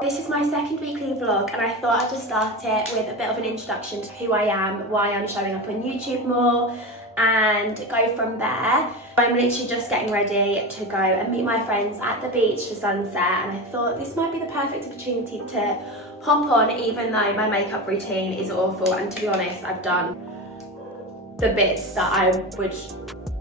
This is my second weekly vlog and I thought I'd just start it with a bit of an introduction to who I am, why I'm showing up on YouTube more, and go from there. I'm literally just getting ready to go and meet my friends at the beach for sunset, and I thought this might be the perfect opportunity to hop on, even though my makeup routine is awful, and to be honest, I've done the bits that I would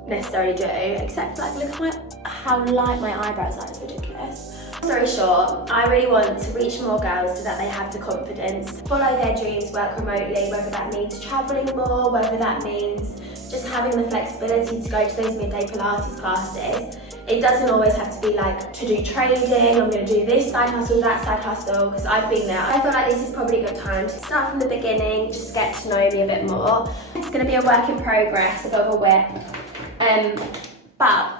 necessarily do, except like look at how light my eyebrows are, it's ridiculous. Story short, I really want to reach more girls so that they have the confidence, follow their dreams, work remotely, whether that means travelling more, whether that means just having the flexibility to go to those midday Pilates classes. It doesn't always have to be like to do trading, I'm going to do this side hustle, that side hustle, because I've been there. I feel like this is probably a good time to start from the beginning, just get to know me a bit more. It's going to be a work in progress, a bit of a whip. But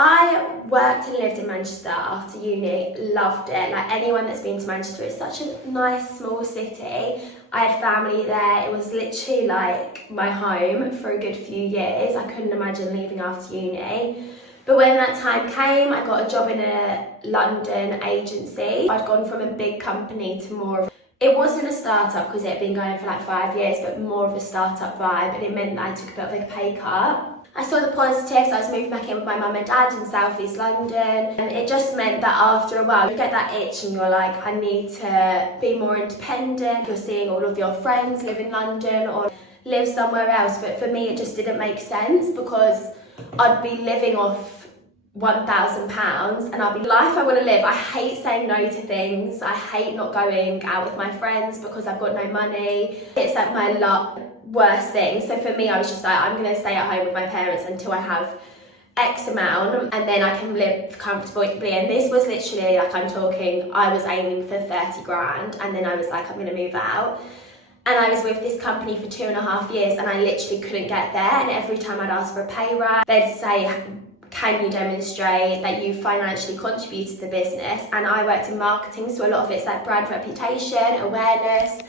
I worked and lived in Manchester after uni, loved it. Like anyone that's been to Manchester, it's such a nice small city. I had family there, it was literally like my home for a good few years. I couldn't imagine leaving after uni. But when that time came, I got a job in a London agency. I'd gone from a big company to more of, it wasn't a startup because it had been going for like 5 years, but more of a startup vibe, and it meant that I took a bit of like a pay cut. I saw the positives. I was moving back in with my mum and dad in South East London, and it just meant that after a while you get that itch and you're like, I need to be more independent. You're seeing all of your friends live in London or live somewhere else, but for me it just didn't make sense because I'd be living off £1,000 and I'll be life I want to live. I hate saying no to things. I hate not going out with my friends because I've got no money. It's like my worst thing. So for me, I was just like, I'm going to stay at home with my parents until I have X amount and then I can live comfortably. And this was literally like, I'm talking, I was aiming for 30 grand and then I was like, I'm going to move out. And I was with this company for 2.5 years and I literally couldn't get there. And every time I'd ask for a pay rise, they'd say, can you demonstrate that you financially contributed to the business? And I worked in marketing, so a lot of it's like brand reputation, awareness,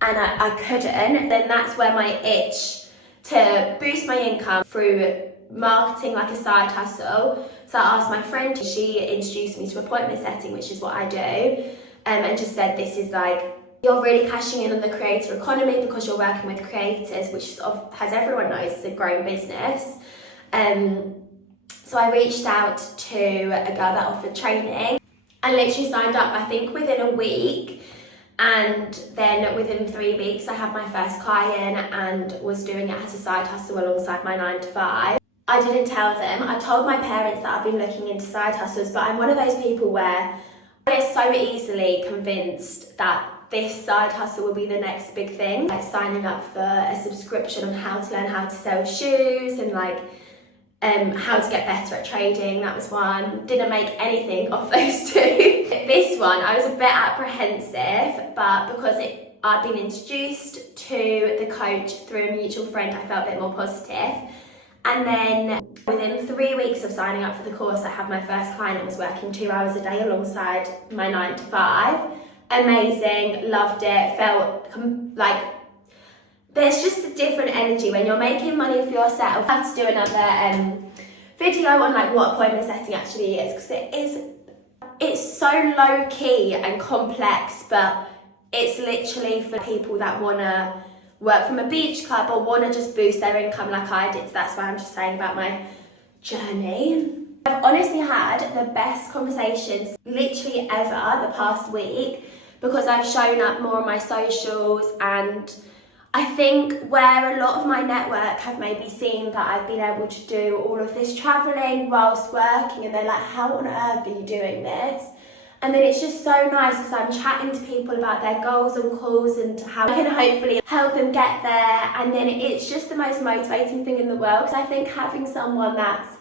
and I couldn't. Then that's where my itch to boost my income through marketing, like a side hustle. So I asked my friend, she introduced me to appointment setting, which is what I do, and just said, this is like, you're really cashing in on the creator economy because you're working with creators, which as everyone knows, is a growing business. So I reached out to a girl that offered training and literally signed up, I think within a week. And then within 3 weeks, I had my first client and was doing it as a side hustle alongside my 9 to 5. I didn't tell them. I told my parents that I've been looking into side hustles, but I'm one of those people where I get so easily convinced that this side hustle will be the next big thing. Like signing up for a subscription on how to learn how to sell shoes and like how to get better at trading, that was one. Didn't make anything of those two. This one, I was a bit apprehensive, but because I'd been introduced to the coach through a mutual friend, I felt a bit more positive. And then within 3 weeks of signing up for the course, I had my first client and was working 2 hours a day alongside my 9 to 5. Amazing, loved it, felt like there's just a different energy when you're making money for yourself. I have to do another video on like what appointment setting actually is, because it's so low key and complex, but it's literally for people that want to work from a beach club or want to just boost their income like I did. So that's why I'm just saying about my journey. I've honestly had the best conversations literally ever the past week because I've shown up more on my socials, and I think where a lot of my network have maybe seen that I've been able to do all of this travelling whilst working, and they're like, how on earth are you doing this? And then it's just so nice because I'm chatting to people about their goals and calls and how I can hopefully help them get there. And then it's just the most motivating thing in the world, because I think having someone that's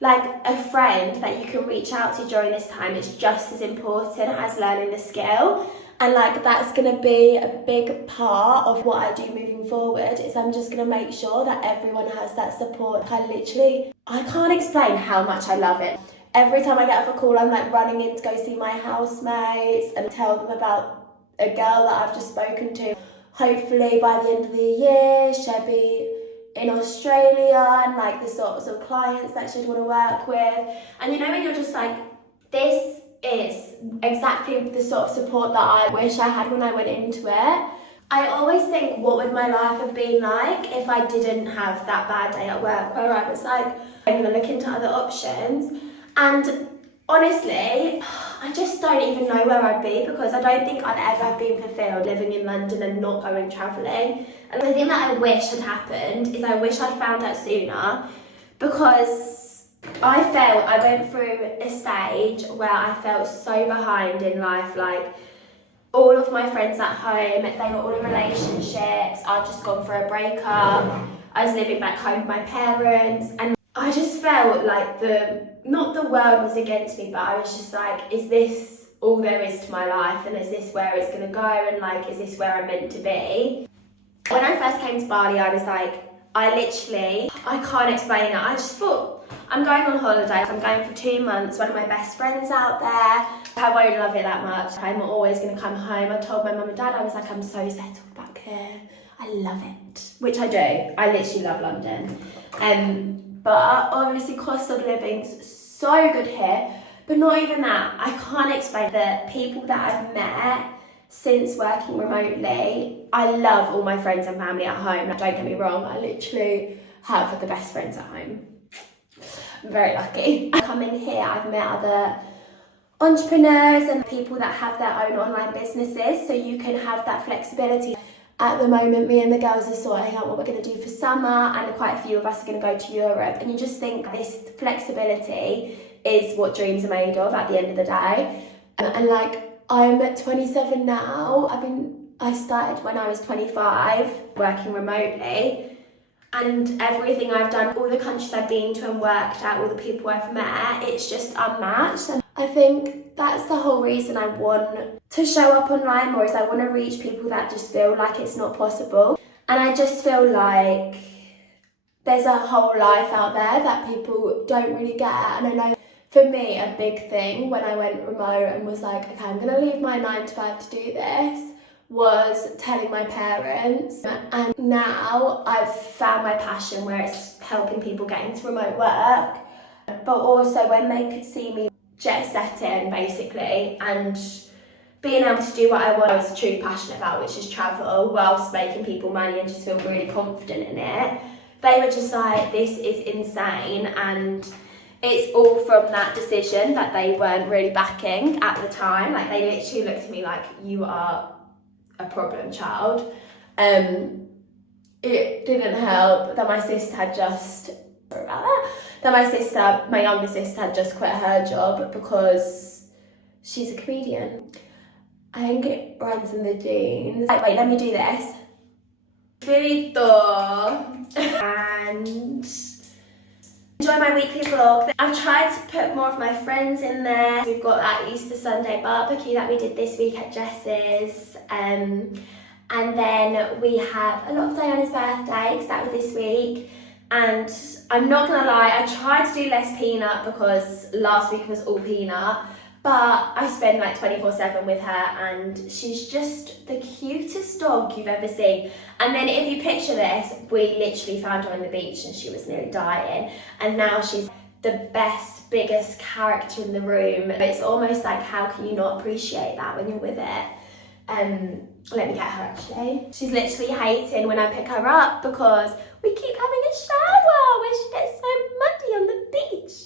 like a friend that you can reach out to during this time is just as important as learning the skill. And like that's gonna be a big part of what I do moving forward, is I'm just gonna make sure that everyone has that support. I can't explain how much I love it. Every time I get off a call, I'm like running in to go see my housemates and tell them about a girl that I've just spoken to. Hopefully by the end of the year, she'll be in Australia and like the sorts of clients that she'd want to work with. And you know when you're just like, this is exactly the sort of support that I wish I had when I went into it. I always think, what would my life have been like if I didn't have that bad day at work where I was like, I'm gonna look into other options. And honestly, I just don't even know where I'd be, because I don't think I'd ever have been fulfilled living in London and not going travelling. And the thing that I wish had happened is I wish I'd found out sooner, because I went through a stage where I felt so behind in life. Like, all of my friends at home, they were all in relationships. I'd just gone for a breakup. I was living back home with my parents, and I just felt like not the world was against me, but I was just like, is this all there is to my life? And is this where it's gonna go? And like, is this where I'm meant to be? When I first came to Bali, I was like, I can't explain it. I just thought, I'm going on holiday. I'm going for 2 months. One of my best friends out there. I won't love it that much. I'm always going to come home. I told my mum and dad, I was like, I'm so settled back here. I love it. Which I do. I literally love London. But obviously cost of living's so good here. But not even that. I can't explain the people that I've met since working remotely. I love all my friends and family at home. Don't get me wrong. I literally have the best friends at home. I'm very lucky. I come in here, I've met other entrepreneurs and people that have their own online businesses, so you can have that flexibility. At the moment, me and the girls are sorting out what we're going to do for summer, and quite a few of us are going to go to Europe, and you just think this flexibility is what dreams are made of at the end of the day. And like, I'm 27 now. I started when I was 25 working remotely. And everything I've done, all the countries I've been to and worked at, all the people I've met, it's just unmatched. And I think that's the whole reason I want to show up online more, is I want to reach people that just feel like it's not possible. And I just feel like there's a whole life out there that people don't really get. And I know for me, a big thing when I went remote and was like, okay, I'm going to leave my 9 to 5 to do this, was telling my parents. And now I've found my passion, where it's helping people get into remote work, but also when they could see me jet setting basically and being able to do what I was truly passionate about, which is travel, whilst making people money and just feel really confident in it, they were just like, this is insane. And it's all from that decision that they weren't really backing at the time. Like, they literally looked at me like, you are a problem child. It didn't help that my sister had just, my younger sister had just quit her job because she's a comedian. I think it runs in the genes. Wait, let me do this. And enjoy my weekly vlog. I've tried to put more of my friends in there. We've got that Easter Sunday barbecue that we did this week at Jess's. And then we have a lot of Diana's birthday, because that was this week. And I'm not gonna lie, I tried to do less peanut because last week was all peanut. But I spend like 24/7 with her, and she's just the cutest dog you've ever seen. And then if you picture this, we literally found her on the beach and she was nearly dying. And now she's the best, biggest character in the room. It's almost like, how can you not appreciate that when you're with it? Let me get her actually. She's literally hating when I pick her up because we keep having a shower where she gets so muddy on the beach.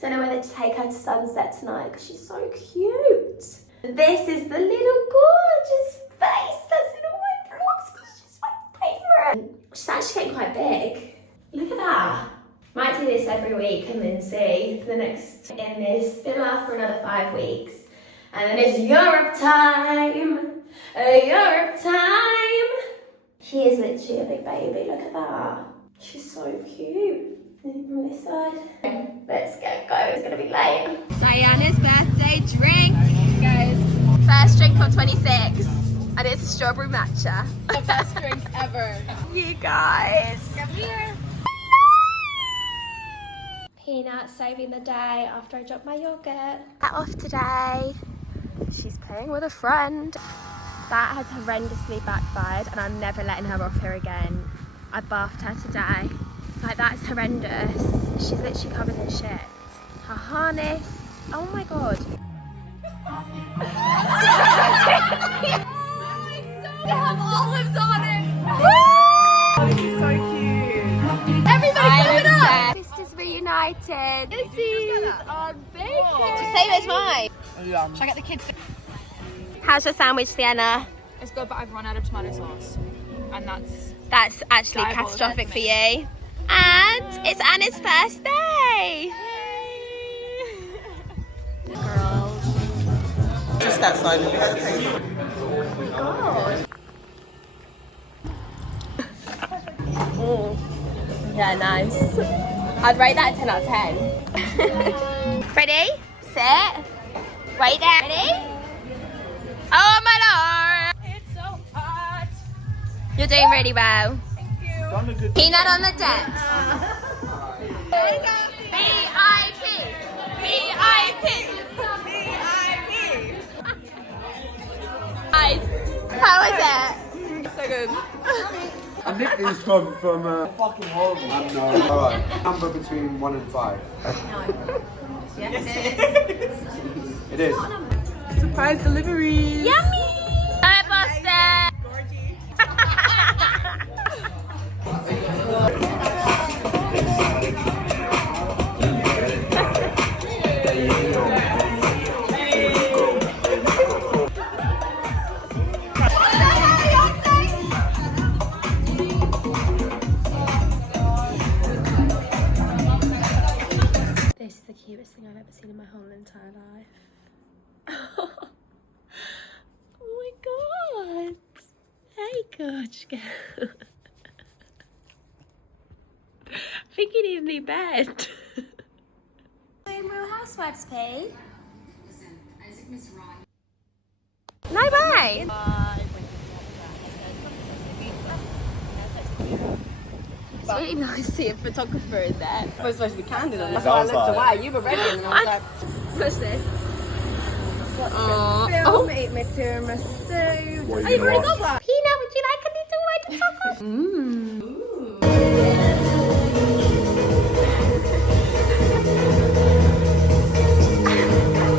Don't know whether to take her to sunset tonight because she's so cute. This is the little gorgeous face that's in all my vlogs because she's my favourite. She's actually getting quite big. Look at that. Might do this every week and then see for the next in this villa for another 5 weeks. And then it's Europe time. Europe time. She is literally a big baby. Look at that. She's so cute. From this side. Let's get going. It's gonna be late. Diana's birthday drink, guys. First drink of 26, and it's a strawberry matcha. The best drink ever. You guys. Come here. Peanut saving the day after I dropped my yogurt. Off today. She's playing with a friend. That has horrendously backfired, and I'm never letting her off here again. I bathed her today. Like, that's horrendous. She's literally covered in shit. Her harness. Oh my god. same as mine. Should I get the kids? How's your sandwich, Sienna? It's good, but I've run out of tomato sauce. And That's actually diabolical catastrophic for for me. you. And it's Anna's first day. Girls. Just that side of it. Yeah, nice. I'd rate that a 10 out of 10. Ready? Sit. Wait there. Ready? Oh my lord. It's so hot. You're doing really well. Thank you. Peanut on the decks. VIP. VIP. Guys, how was it? So good. I nicked these from fucking horrible. No. Alright. Number between 1 and 5. Yes, it is. Surprise delivery. Yummy! Hi, Boston! This is the cutest thing I've ever seen in my whole entire life. Oh my god! Hey, gorge girl. I think you need a new bed. Real Housewives, P. No way! It's really nice seeing a photographer in there. I was supposed to be candid on. That's why I looked away. You were ready, and I was like, What's this? film, eat my tiramisu. What Oh, you've already got one. Pina, would you like a little white chocolate?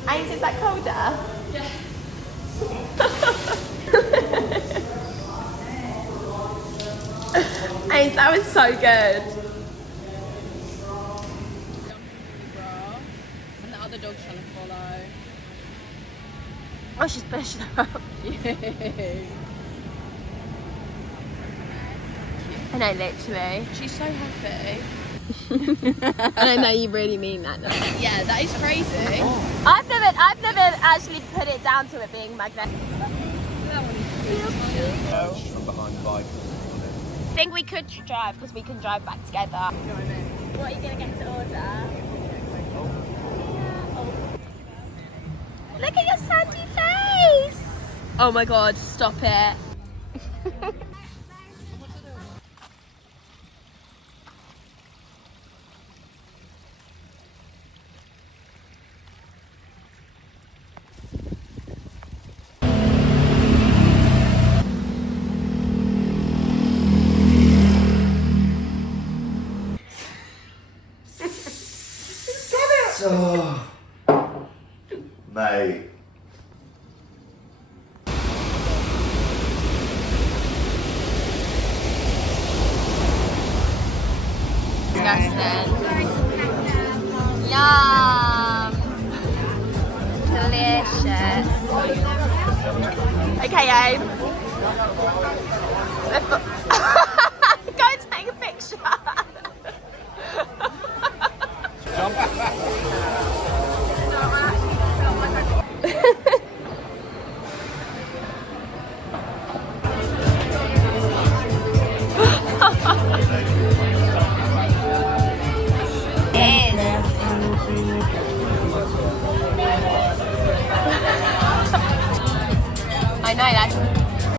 And is that colder? Yeah. And that was so good. And the other dog's trying to follow. Oh, she's pushed up. I know, literally. She's so happy. I know you really mean that. Though. Yeah, that is crazy. I've never actually put it down to it being magnetic. From behind the bike. I think we could drive because we can drive back together. What are you gonna get to order? Look at your sandy face! Oh my god, stop it. Oh, mate. Disgusting. Yum. Delicious. Okay, Abe. Let's go. Go and take a picture. I know, that's